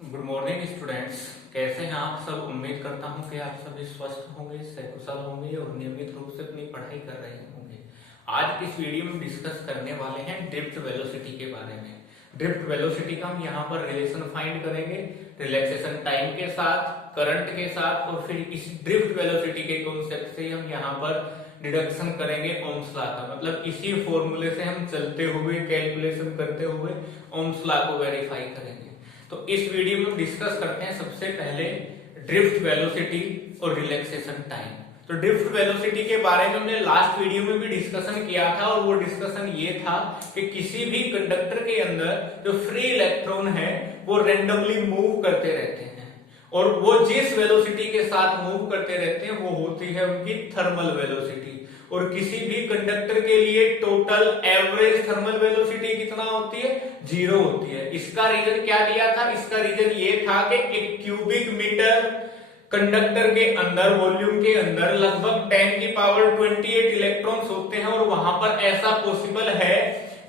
Good morning students. कैसे हैं आप सब? उम्मीद करता हूं कि आप सभी स्वस्थ होंगे, सकुशल होंगे और नियमित रूप से अपनी पढ़ाई कर रहे होंगे। आज इस वीडियो में डिस्कस करने वाले हैं ड्रिफ्ट वेलोसिटी के बारे में। ड्रिफ्ट वेलोसिटी का हम यहाँ पर रिलेशन फाइंड करेंगे रिलैक्सेशन टाइम के साथ, करंट के साथ, और फिर इस ड्रिफ्ट वेलोसिटी के कॉन्सेप्ट से हम यहाँ पर डिडक्शन करेंगे ओम्स लॉ का। मतलब इसी फॉर्मूले से हम चलते हुए कैलकुलेशन करते हुए ओम्स लॉ को वेरीफाई करेंगे। तो इस वीडियो में डिस्कस करते हैं सबसे पहले ड्रिफ्ट वेलोसिटी और रिलैक्सेशन टाइम। तो ड्रिफ्ट वेलोसिटी के बारे में हमने लास्ट वीडियो में भी डिस्कशन किया था, और वो डिस्कशन ये था कि किसी भी कंडक्टर के अंदर जो फ्री इलेक्ट्रॉन है वो रेंडमली मूव करते रहते हैं, और वो जिस वेलोसिटी के साथ मूव करते रहते हैं वो होती है उनकी थर्मल वेलोसिटी। और किसी भी कंडक्टर के लिए टोटल एवरेज थर्मल वेलोसिटी कितना होती है? 0 होती है। इसका रीजन क्या दिया था? इसका रीजन ये था कि एक क्यूबिक मीटर कंडक्टर के अंदर, वॉल्यूम के अंदर लगभग 10 की पावर 28 इलेक्ट्रॉन्स होते हैं, और वहां पर ऐसा पॉसिबल है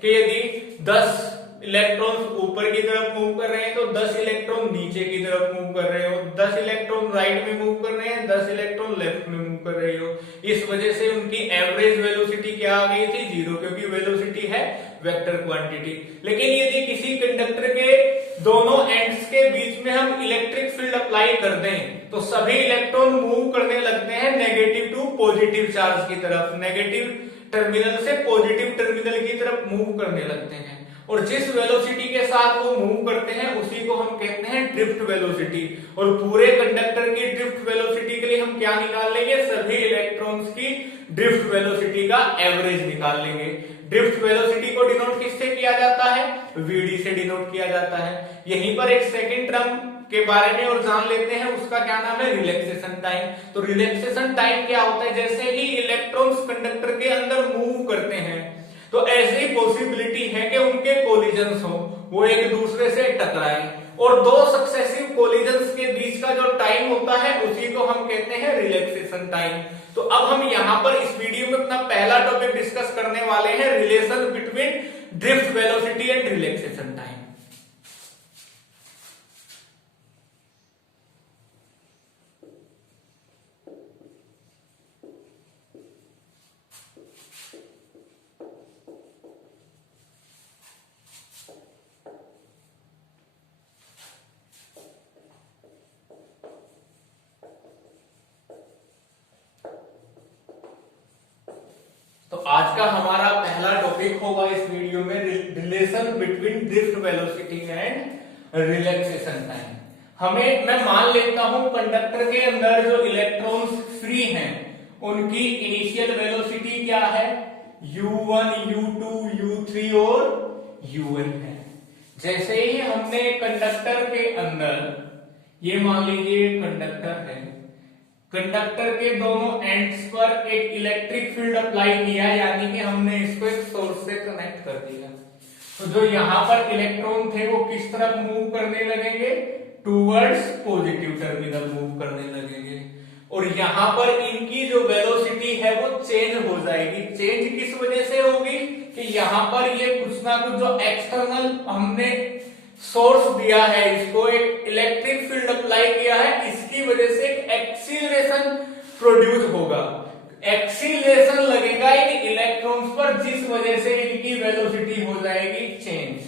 कि यदि 10 इलेक्ट्रॉन्स ऊपर की तरफ मूव कर रहे हैं तो 10 इलेक्ट्रॉन नीचे की तरफ मूव कर रहे हो, 10 इलेक्ट्रॉन राइट में मूव कर रहे हैं, 10 इलेक्ट्रॉन लेफ्ट में मूव कर रहे हो। इस वजह से उनकी एवरेज वेलोसिटी क्या आ गई थी? 0, क्योंकि वेलोसिटी है वेक्टर क्वांटिटी। लेकिन यदि किसी कंडक्टर के दोनों एंड्स के बीच में हम इलेक्ट्रिक फील्ड अप्लाई कर दें तो सभी इलेक्ट्रॉन मूव करने लगते हैं नेगेटिव टू पॉजिटिव चार्ज की तरफ, नेगेटिव टर्मिनल से पॉजिटिव टर्मिनल की तरफ मूव करने लगते हैं। और जिस वेलोसिटी के साथ वो मूव करते हैं उसी को हम कहते हैं ड्रिफ्ट वेलोसिटी। और पूरे कंडक्टर की ड्रिफ्ट वेलोसिटी के लिए हम क्या निकाल लेंगे? सभी इलेक्ट्रॉन्स की ड्रिफ्ट वेलोसिटी का एवरेज निकाल लेंगे। ड्रिफ्ट वेलोसिटी को डिनोट किससे किया जाता है? वीडी से डिनोट किया जाता है। यहीं पर एक सेकेंड टर्म के बारे में और जान लेते हैं, उसका क्या नाम है? Relaxation time. तो रिलैक्सेशन टाइम क्या होता है? जैसे ही इलेक्ट्रॉन्स कंडक्टर के अंदर मूव करते हैं तो ऐसी पॉसिबिलिटी है कि उनके कोलिजन्स हो, वो एक दूसरे से टकराएं, और दो सक्सेसिव कोलिजन्स के बीच का जो टाइम होता है उसी को हम कहते हैं रिलैक्सेशन टाइम। तो अब हम यहां पर इस वीडियो में अपना पहला टॉपिक डिस्कस करने वाले हैं, relation between drift velocity and relaxation time. तो आज का हमारा पहला टॉपिक होगा इस वीडियो में relation between drift velocity and relaxation time. मैं मान लेता हूं कंडक्टर के अंदर जो इलेक्ट्रॉन्स फ्री हैं उनकी इनिशियल वेलोसिटी क्या है? u1, u2, u3 और un है। जैसे ही हमने कंडक्टर के अंदर, ये मान लीजिए कंडक्टर है, कंडक्टर के दोनों एंड्स पर एक इलेक्ट्रिक फील्ड अप्लाई किया, यानी कि हमने इसको एक सोर्स से कनेक्ट कर दिया, तो जो यहां पर इलेक्ट्रॉन थे वो किस तरफ मूव करने लगेंगे? टूवर्ड्स पॉजिटिव टर्मिनल मूव करने लगेंगे। और यहां पर इनकी जो वेलोसिटी है वो चेंज हो जाएगी। चेंज किस वजह से होगी? कि यहां पर ये कुछ ना कुछ जो एक्सटर्नल हमने सोर्स दिया है, इसको एक इलेक्ट्रिक फील्ड अप्लाई किया है, इसकी वजह से एक एक्सीलरेशन प्रोड्यूस होगा, एक्सीलरेशन लगेगा इन इलेक्ट्रॉन्स पर, जिस वजह से इनकी वेलोसिटी हो जाएगी चेंज।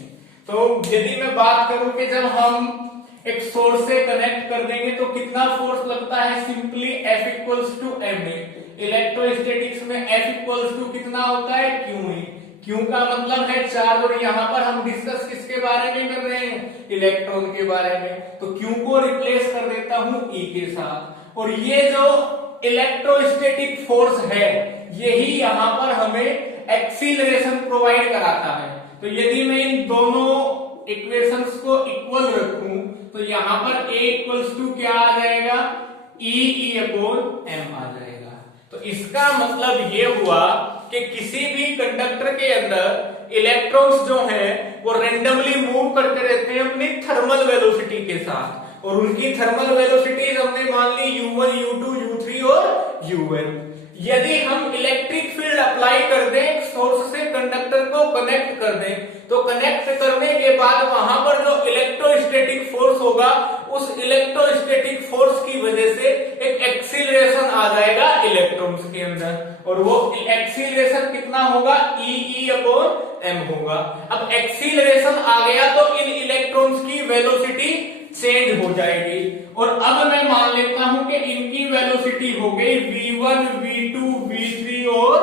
तो यदि मैं बात करूं कि जब हम एक सोर्स से कनेक्ट कर देंगे तो कितना फोर्स लगता है? Simply F equals to ma। Electrostatics में F इक्वल्स टू कितना होता है? Q। क्यू का मतलब है चार्ज, और यहां पर हम डिस्कस किसके बारे में कर रहे हैं? इलेक्ट्रॉन के बारे में। तो क्यू को रिप्लेस कर देता हूं ई के साथ, और ये जो इलेक्ट्रोस्टैटिक फोर्स है यही यहां पर हमें एक्सीलरेशन प्रोवाइड कराता है। तो यदि मैं इन दोनों इक्वेशंस को इक्वल रखूं तो यहां पर A इक्वल्स टू क्या आ जाएगा? E अपॉन m आ जाएगा। तो इसका मतलब ये हुआ कि किसी भी कंडक्टर के अंदर इलेक्ट्रॉन्स जो हैं वो रेंडमली मूव करते रहते हैं अपनी थर्मल वेलोसिटी के साथ, और उनकी थर्मल वेलोसिटीज हमने मान ली u1, u2, u3 और un। यदि हम इलेक्ट्रिक फील्ड अप्लाई कर दें, सोर्स से कंडक्टर को कनेक्ट कर दें, तो कनेक्ट करने के बाद वहां पर जो इलेक्ट्रोस्टैटिक फोर्स फोर्स होगा उस इलेक्ट्रोस्टैटिक फोर्स की वजह से एक एक्सीलरेशन आ जाएगा इलेक्ट्रॉन्स के अंदर, और वो एक्सीलरेशन कितना होगा, E/m होगा। अब एक्सीलरेशन आ गया तो इन इलेक्ट्रॉन्स की वेलोसिटी चेंज हो जाएगी, और अब मैं मान लेता हूं कि इनकी वेलोसिटी हो गई v1, v2, v3 और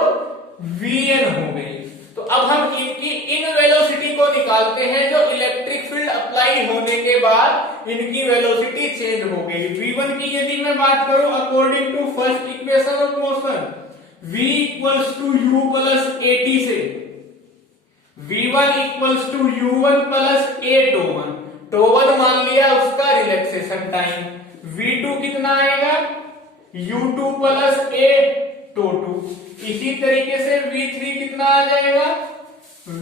vn हो गई। तो अब हम इनकी इन वेलोसिटी को निकालते हैं जो इलेक्ट्रिक फील्ड अप्लाई होने के बाद इनकी वेलोसिटी चेंज हो गई। v1 की यदि मैं बात करूं according to first equation of motion, v equals to u plus at से v1 equals to u1 plus a टो1, टो1 मान लिया उसका रिलैक्सेशन टाइम, v2 कितना आएगा u2 प्लस a टो2, इसी तरीके से v3 कितना आ जाएगा,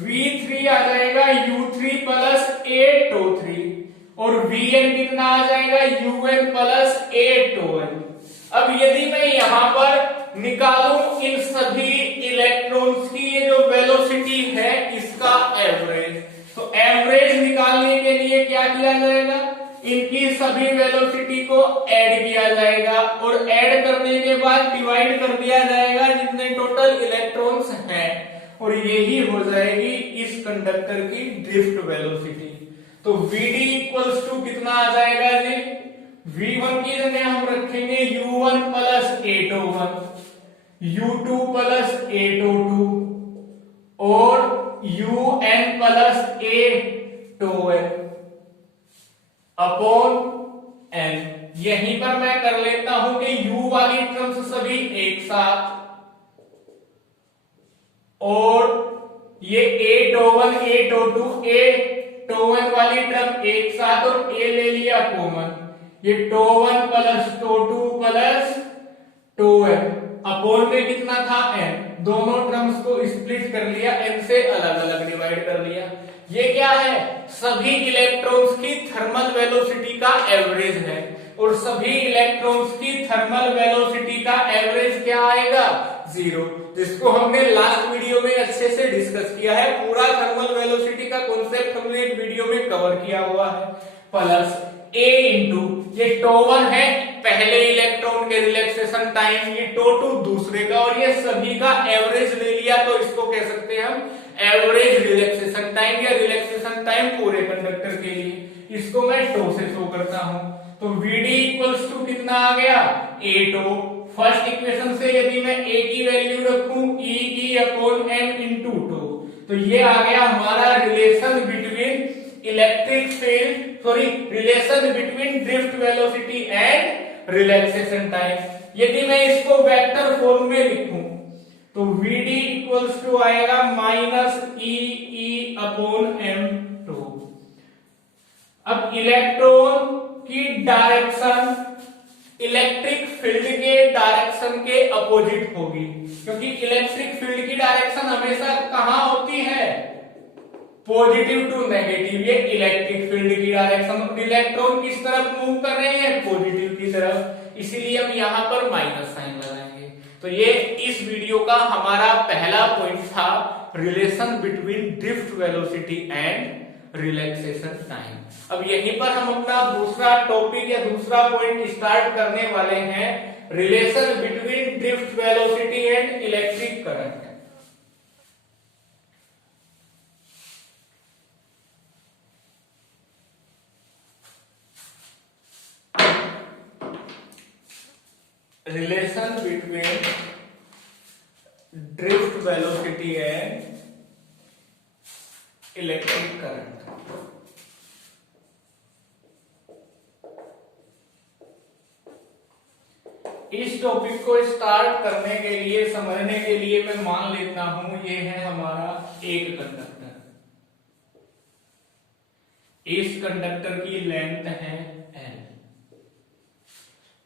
v3 आ जाएगा u3 प्लस a टो3, और vn कितना आ जाएगा un प्लस a टो1। अब यदि मैं यहां पर निकालूं इन सभी इलेक्ट्रॉन्स की ये जो वेलोसिटी है इसका एवरेज, तो एवरेज निकालने के लिए क्या किया जाएगा, इनकी सभी वेलोसिटी को ऐड किया जाएगा, और ऐड करने के बाद डिवाइड कर दिया जाएगा जितने टोटल इलेक्ट्रॉन्स हैं, और यही हो जाएगी इस कंडक्टर की ड्रिफ्ट वेलोसिटी। तो Vd इक्वल्स टू कितना आ जाएगा जी, V1 की जगह हम रखेंगे U1 plus A21, U2 plus A22 और UN plus A2n upon n। यहीं पर मैं कर लेता हूं कि U वाली टर्म्स सभी एक साथ, और ये A21 A22 A2n वाली टर्म एक साथ, और A ले लिया कॉमन, ये टो1 प्लस टो2 प्लस टोn अपॉन में कितना था n, दोनों टर्म्स को स्प्लिट कर लिया, n से अलग अलग डिवाइड कर लिया। ये क्या है, सभी इलेक्ट्रॉन्स की थर्मल वेलोसिटी का एवरेज है, और सभी इलेक्ट्रॉन्स की थर्मल वेलोसिटी का एवरेज क्या आएगा, 0, जिसको हमने लास्ट वीडियो में अच्छे से डिस्कस किया है। पूरा थर्मल वेलोसिटी का कॉन्सेप्ट हमने एक वीडियो में कवर किया हुआ है। प्लस a इंटू ये टो1 है पहले इलेक्ट्रॉन के रिलैक्सेशन टाइम, ये टो2 दूसरे का, और ये सभी का एवरेज ले लिया तो इसको कह सकते हैं हम एवरेज रिलैक्सेशन टाइम या रिलैक्सेशन टाइम पूरे कंडक्टर के लिए। इसको मैं टो से शो करता हूं, तो Vd इक्वल्स टू कितना आ गया, a टो। फर्स्ट इक्वेशन से यदि मैं a की वैल्यू रखूं E अपॉन m इंटू टो, तो ये आ गया हमारा relation between electric field, sorry relation between drift velocity and relaxation time. यदि मैं इसको वेक्टर फॉर्म में लिखूं तो Vd इक्वल्स टू आएगा माइनस E अपॉन m टू। अब इलेक्ट्रॉन की डायरेक्शन इलेक्ट्रिक फील्ड के डायरेक्शन के अपोजिट होगी, क्योंकि इलेक्ट्रिक फील्ड की डायरेक्शन हमेशा कहां होती है, पॉजिटिव टू नेगेटिव। ये इलेक्ट्रिक फील्ड की डायरेक्शन, इलेक्ट्रॉन किस तरफ मूव कर रहे हैं, पॉजिटिव की तरफ, इसीलिए हम यहां पर माइनस साइन लगाएंगे। तो ये इस वीडियो का हमारा पहला पॉइंट था, relation between drift velocity and relaxation time. अब यहीं पर हम अपना दूसरा टॉपिक या दूसरा पॉइंट स्टार्ट करने वाले हैं, relation between drift velocity and electric current. Relation between drift velocity and electric current. इस टॉपिक को स्टार्ट करने के लिए, समझने के लिए मैं मान लेता हूं ये है हमारा एक कंडक्टर। इस कंडक्टर की लेंथ है L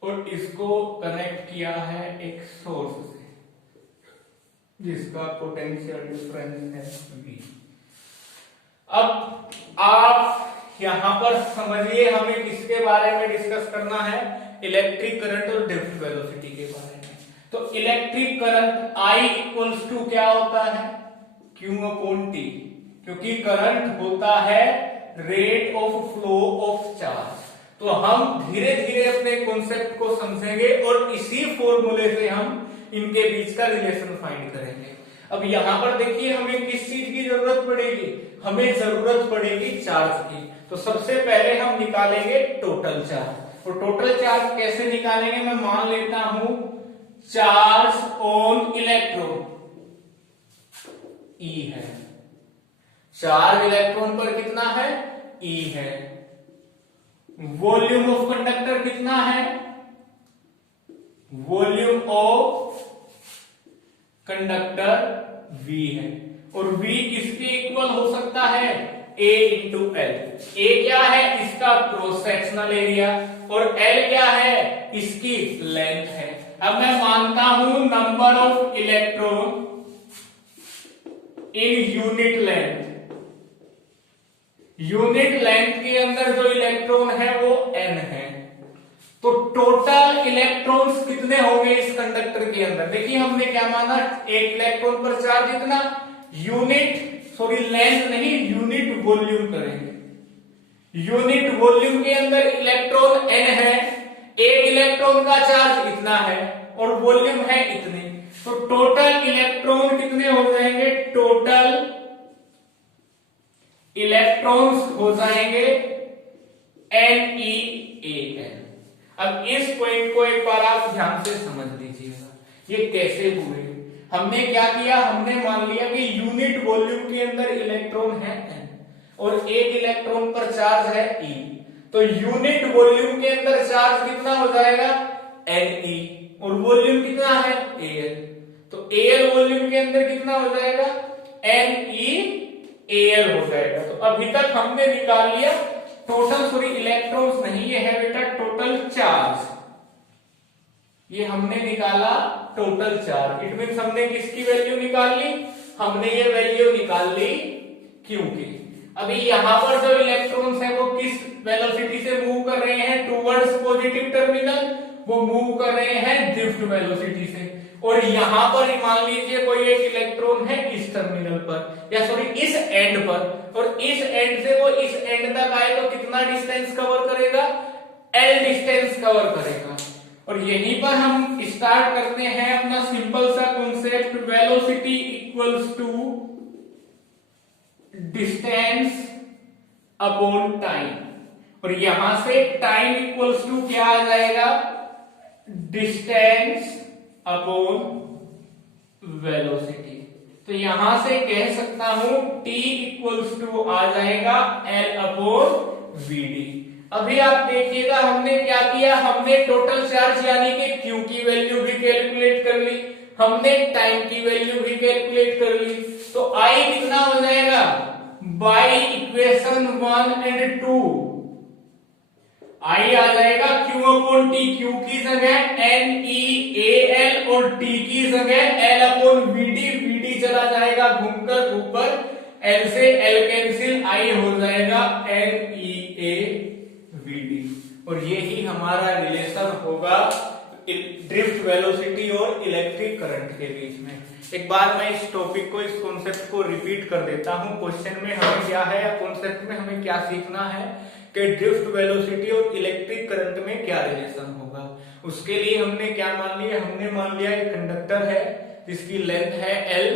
और इसको कनेक्ट किया है एक सोर्स से जिसका पोटेंशियल डिफरेंस है V। अब आप यहां पर समझिए, हमें किसके बारे में डिस्कस करना है, इलेक्ट्रिक करंट और ड्रिफ्ट वेलोसिटी के बारे में। तो electric current I equals to क्या होता है, Q अपॉन T, क्योंकि करंट होता है rate of flow of charge. तो हम धीरे धीरे अपने कॉन्सेप्ट को समझेंगे और इसी फॉर्मूले से हम इनके बीच का रिलेशन फाइंड करेंगे। अब यहां पर देखिए हमें किस चीज की जरूरत पड़ेगी, हमें जरूरत पड़ेगी चार्ज की। तो सबसे पहले हम निकालेंगे टोटल चार्ज। और टोटल चार्ज कैसे निकालेंगे, मैं मान लेता हूं चार्ज ऑन इलेक्ट्रॉन ई है, चार्ज इलेक्ट्रॉन पर कितना है, ई है। वॉल्यूम ऑफ कंडक्टर कितना है, वॉल्यूम ऑफ कंडक्टर V है। और V किसके इक्वल हो सकता है, A इंटू एल। A क्या है, इसका क्रॉस सेक्शनल एरिया, और L क्या है, इसकी लेंथ है। अब मैं मानता हूं number of electron in unit length, unit length के अंदर जो इलेक्ट्रॉन है वो n है। तो टोटल इलेक्ट्रॉन्स कितने होंगे इस कंडक्टर के अंदर, देखिए हमने क्या माना, एक इलेक्ट्रॉन पर चार्ज इतना, लेंथ नहीं, यूनिट वॉल्यूम करेंगे। यूनिट वॉल्यूम के अंदर इलेक्ट्रॉन n है, एक इलेक्ट्रॉन का चार्ज इतना है और वॉल्यूम है इतनी। तो टोटल इलेक्ट्रॉन कितने हो जाएंगे, टोटल इलेक्ट्रॉन्स हो जाएंगे NeAn। अब इस पॉइंट को एक बार आप ध्यान से समझ लीजिएगा, ये कैसे हुए। हमने क्या किया, हमने मान लिया कि यूनिट वॉल्यूम के अंदर इलेक्ट्रॉन है n और एक इलेक्ट्रॉन पर चार्ज है E। तो यूनिट वॉल्यूम के अंदर चार्ज कितना हो जाएगा, Ne, और वॉल्यूम कितना है, Al। तो Al वॉल्यूम के अंदर कितना हो जाएगा, NeAl हो जाएगा। तो अभी तक हमने निकाल लिया टोटल, इलेक्ट्रॉन्स नहीं, ये है बेटा टोटल चार्ज, ये हमने निकाला टोटल चार्ज। इट मींस हमने किसकी वैल्यू निकाल ली, हमने ये वैल्यू निकाल ली क्योंकि अभी यहां पर जो इलेक्ट्रॉन्स है वो किस वेलोसिटी से मूव कर रहे हैं, टुवर्ड्स पॉजिटिव टर्मिनल, वो मूव कर रहे हैं ड्रिफ्ट वेलोसिटी से। और यहां पर मान लीजिए कोई एक इलेक्ट्रॉन है इस टर्मिनल पर, या इस एंड पर, और इस एंड से वो इस एंड तक आए तो कितना डिस्टेंस कवर करेगा, L डिस्टेंस कवर करेगा। और यहीं पर हम स्टार्ट करते हैं अपना सिंपल सा concept, velocity equals to distance upon time. और यहां से टाइम इक्वल्स टू क्या आ जाएगा, डिस्टेंस अपॉन वेलोसिटी। तो यहां से कह सकता हूं T इक्वल्स टू आ जाएगा L अपॉन Vd। अभी आप देखिएगा हमने क्या किया, हमने टोटल चार्ज यानी कि Q की वैल्यू भी कैलकुलेट कर ली, हमने टाइम की वैल्यू भी कैलकुलेट कर ली। तो I कितना हो जाएगा, बाई इक्वेशन 1 एंड 2 I आ जाएगा Q अपॉन T, Q की जगह NeAl और T की जगह L अपॉन Vd, Vd चला जाएगा घूमकर ऊपर, L से L कैंसिल, I हो जाएगा NeAVd। और यही हमारा रिलेशन होगा ड्रिफ्ट वेलोसिटी और इलेक्ट्रिक करंट के बीच में। एक बार मैं इस टॉपिक को, इस कॉन्सेप्ट को रिपीट कर देता हूं। क्वेश्चन में हमें क्या है या कॉन्सेप्ट में हमें क्या सीखना है कि ड्रिफ्ट वेलोसिटी और इलेक्ट्रिक करंट में क्या रिलेशन होगा। उसके लिए हमने क्या मान लिया, हमने मान लिया एक कंडक्टर है जिसकी लेंथ है L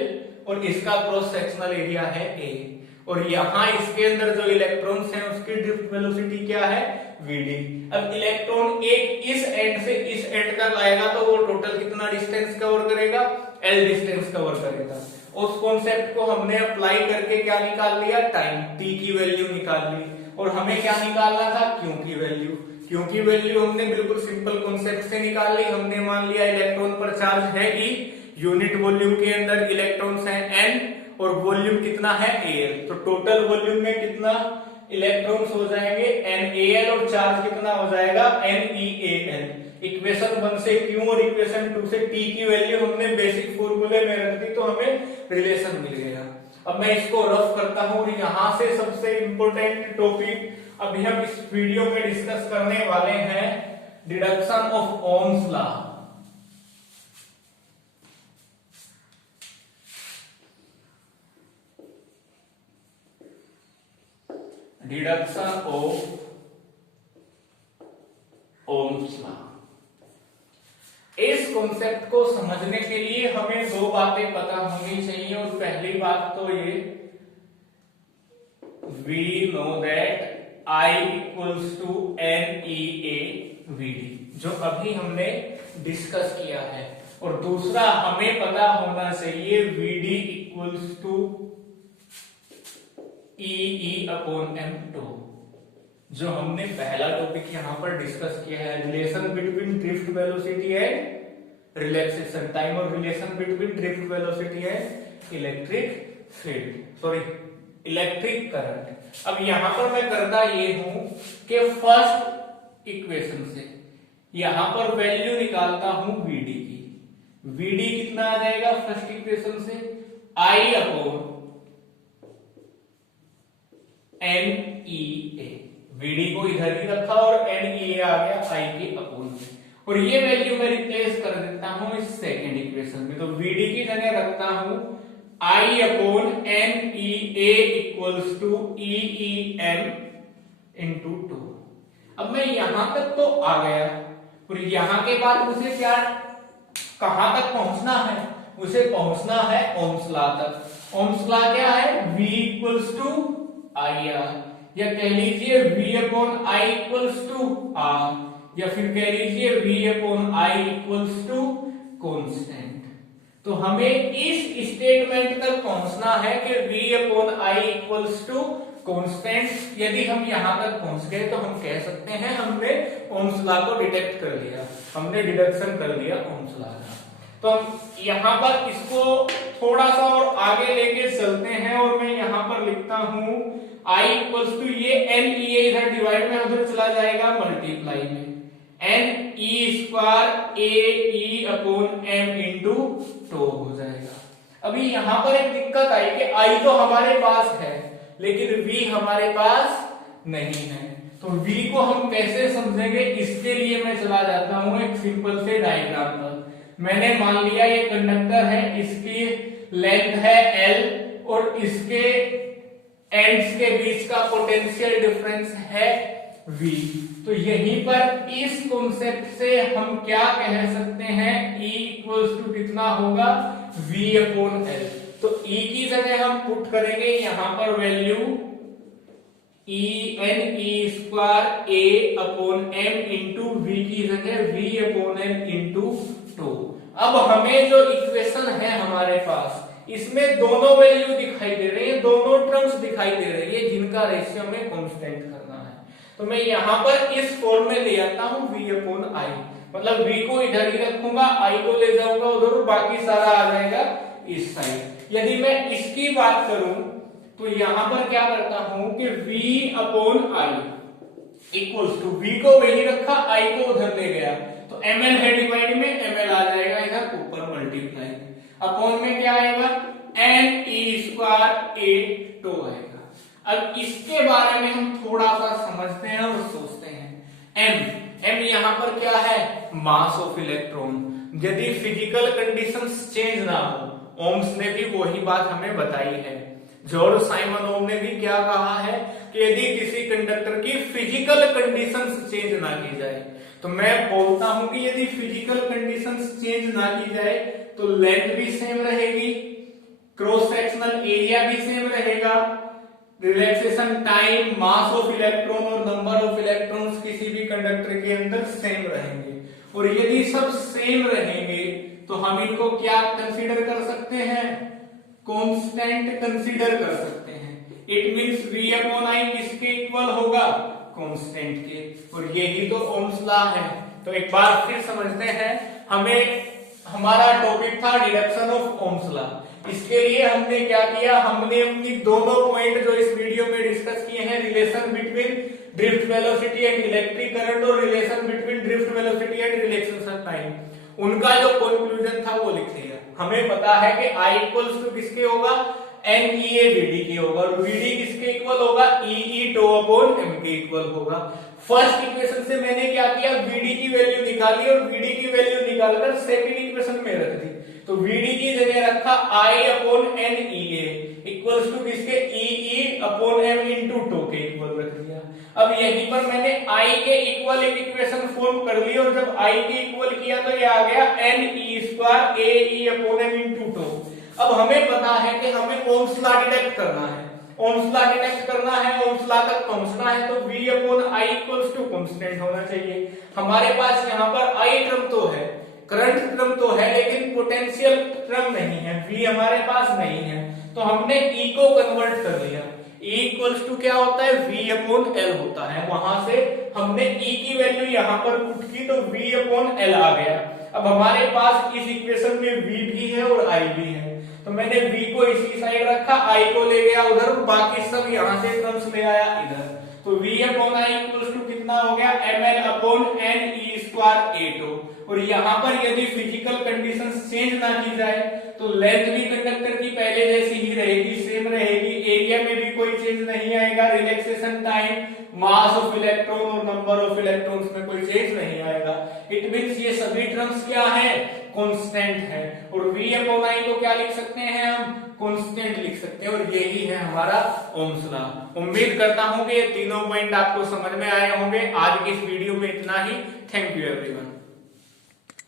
और इसका क्रॉस सेक्शनल एरिया है A, और यहां इसके अंदर जो इलेक्ट्रॉन्स हैं उसकी ड्रिफ्ट वेलोसिटी क्या है, Vd। अब इलेक्ट्रॉन एक इस एंड से इस एंड तक आएगा तो वो टोटल कितना डिस्टेंस कवर करेगा, L डिस्टेंस कवर करेगा। उस कॉन्सेप्ट को हमने अप्लाई करके क्या निकाल लिया, टाइम, T की वैल्यू निकाल ली। और हमें क्या निकालना था, Q की वैल्यू। Q की वैल्यू हमने बिल्कुल सिंपल कॉन्सेप्ट से निकाल ली। हमने मान लिया इलेक्ट्रॉन पर चार्ज है E, यूनिट वॉल्यूम के अंदर इलेक्ट्रॉन्स हैं N और वॉल्यूम कितना है Al। तो टोटल वॉल्यूम में कितना इलेक्ट्रॉन्स हो जाएंगे NaL और चार्ज कितना हो जाएगा NeAl। इक्वेशन 1 से Q और इक्वेशन 2 से T की वैल्यू हमने बेसिक फॉर्मूले में रख दी तो हमें रिलेशन मिल गया। अब मैं इसको रफ करता हूं और यहां से सबसे इंपॉर्टेंट टॉपिक अभी हम इस वीडियो में डिस्कस करने वाले हैं, deduction of Ohm's law. Deduction of Ohm's law. इस कॉन्सेप्ट को समझने के लिए हमें दो बातें पता होनी चाहिए। और पहली बात तो ये, we know that I equals to NEA VD, जो अभी हमने डिस्कस किया है। और दूसरा हमें पता होना चाहिए VD equals to EE upon M2, जो हमने पहला टॉपिक यहां पर डिस्कस किया है, relation between drift velocity and relaxation time और relation between drift velocity and electric field, sorry electric current. अब यहां पर मैं करता ये हूं कि फर्स्ट इक्वेशन से यहां पर वैल्यू निकालता हूं VD की। VD कितना आ जाएगा फर्स्ट इक्वेशन से, I अपॉन NEA। VD को इधर ही रखा और NEA आ गया I के अपोन में, और ये वैल्यू मैं रिप्लेस कर देता हूं इस सेकेंड इक्वेशन में। तो VD की जगह रखता हूं I upon NEA equals to EEM into 2। अब मैं यहां तक तो आ गया, और यहां के बाद मुझे क्या, कहां तक पहुंचना है, उसे पहुंचना है ओम्स लॉ तक। ओम्स लॉ क्या है, V इक्वल्स टू IR, या कह लीजिए V upon I equals to R, या फिर कह लीजिए V upon I equals to constant. तो हमें इस स्टेटमेंट तक पहुंचना है कि V upon I equals to constant. यदि हम यहां तक पहुंच गए तो हम कह सकते हैं हमने ओम्स लॉ को डिटेक्ट कर लिया, हमने डिडक्शन कर लिया ओम्स लॉ का। तो हम यहां पर इसको थोड़ा सा और आगे लेके चलते हैं, और मैं यहां पर लिखता हूं I इक्वल्स टू, ये NEA इधर डिवाइड में उधर चला जाएगा मल्टीप्लाई में, NE square AE upon M into 2 हो जाएगा। अभी यहां पर एक दिक्कत आई कि I तो हमारे पास है लेकिन V हमारे पास नहीं है। तो V को हम कैसे समझेंगे, इसके लिए मैं चला जाता हूं एक सिंपल से डायग्राम पर। मैंने मान लिया ये कंडक्टर है, इसकी लेंथ है L और इसके एंड्स के बीच का पोटेंशियल डिफरेंस है V। तो यहीं पर इस कॉन्सेप्ट से हम क्या कह सकते हैं, E इक्वल्स टू कितना होगा, V अपॉन L। तो E की जगह हम पुट करेंगे यहां पर value NE square A upon M into V की जगह V अपॉन M इंटू 2। अब हमें जो इक्वेशन है हमारे पास, इसमें दोनों वैल्यू दिखाई दे रही है, दोनों टर्म्स दिखाई दे रही है जिनका रेशियो में कांस्टेंट करना है। तो मैं यहां पर इस फॉर्म में ले आता हूं V अपॉन I, मतलब V को इधर ही रखूंगा, I को ले जाऊंगा उधर, और बाकी सारा आ जाएगा इस साइड। यदि मैं इसकी बात करूं तो यहां पर क्या करता हूं कि V upon I equals to, V को वही रखा, I को उधर ले गया, तो ML है डिवाइड में, ML आ जाएगा इधर ऊपर मल्टीप्लाई में, अपॉन में क्या आएगा NE स्क्वायर A 2 आएगा। अब इसके बारे में हम थोड़ा सा समझते हैं और सोचते हैं। M यहां पर क्या है, मास ऑफ इलेक्ट्रॉन। यदि फिजिकल कंडीशंस चेंज ना हो, ओम्स ने भी वही बात हमें बताई है, जॉर्ज साइमन ओम ने भी क्या कहा है कि यदि किसी कंडक्टर की फिजिकल कंडीशंस चेंज ना की जाए, तो मैं बोलता हूं कि यदि फिजिकल कंडीशंस चेंज ना की जाए तो लेंथ भी सेम रहेगी, क्रॉस सेक्शनल एरिया भी सेम रहेगा, relaxation time, mass of electron और नंबर ऑफ इलेक्ट्रॉन्स किसी भी कंडक्टर के अंदर सेम रहेंगे। और यदि सब सेम रहेंगे तो हम इनको क्या कंसीडर कर सकते हैं, कांस्टेंट कंसीडर कर सकते हैं। It means V upon I किसके इक्वल होगा, कांस्टेंट के। और यही तो ओम्स लॉ है। तो एक बार फिर समझते हैं, हमें हमारा टॉपिक था डिडक्शन ऑफ ओम्स लॉ। इसके लिए हमने क्या किया, हमने अपनी दोनों पॉइंट जो इस वीडियो में डिस्कस किए हैं, relation between drift velocity and electric current और relation between drift velocity and relaxation time, उनका जो कंक्लूजन था वो लिख लिया। हमें पता है कि I इक्वल्स टू किसके होगा, NEA VD के होगा, और VD किसके इक्वल होगा, EE 2 अपॉन M के इक्वल होगा। फर्स्ट इक्वेशन से मैंने क्या किया, VD की वैल्यू निकाली और VD की वैल्यू निकालकर सेकंड इक्वेशन में रख दी। तो VD की जगह रखा I upon NEA equals to किसके, EE अपॉन M इंटू 2 के इक्वल रख अब यहीं पर मैंने I के इक्वल एक इक्वेशन फॉर्म कर ली और जब I के इक्वल किया तो ये आ गया NE² AE/m इंटू टो। अब हमें पता है कि हमें ओम्स लॉ डिटेक्ट करना है, ओम्स लॉ डिटेक्ट करना है, ओम्स लॉ तक पहुंचना है तो V/I इक्वल्स टू कांस्टेंट होना चाहिए। हमारे पास यहाँ पर I टर्म तो है, करंट टर्म तो है, लेकिन पोटेंशियल टर्म नहीं है, V हमारे पास नहीं है, तो हमने E को कन्वर्ट कर लिया। E इक्वल्स टू क्या होता है, V/L होता है। वहां से हमने E की वैल्यू यहाँ पर पुट की तो V/L आ गया। अब हमारे पास इस इक्वेशन में V भी है और I भी है, तो मैंने V को इसी साइड रखा, I को ले गया उधर, बाकी सब यहाँ से टर्म्स ले आया इधर, तो V/I इक्वल्स टू कितना हो गया, ml/NE²A2। और यहाँ पर यदि फिजिकल कंडीशंस चेंज ना की जाए तो लेंथ भी कंडक्टर की पहले जैसी ही रहेगी, सेम रहेगी, एरिया में भी कोई चेंज नहीं आएगा, relaxation time, mass of electron और नंबर ऑफ इलेक्ट्रॉन्स में कोई चेंज नहीं आएगा। इट मींस ये सभी टर्म्स क्या है, कांस्टेंट है। और V/I को क्या लिख सकते हैं हम, कांस्टेंट लिख सकते हैं, और यही है हमारा ओम्स लॉ। उम्मीद करता हूं कि ये तीनों पॉइंट आपको समझ में आए होंगे। आज की इस वीडियो में इतना ही। Thank you everyone.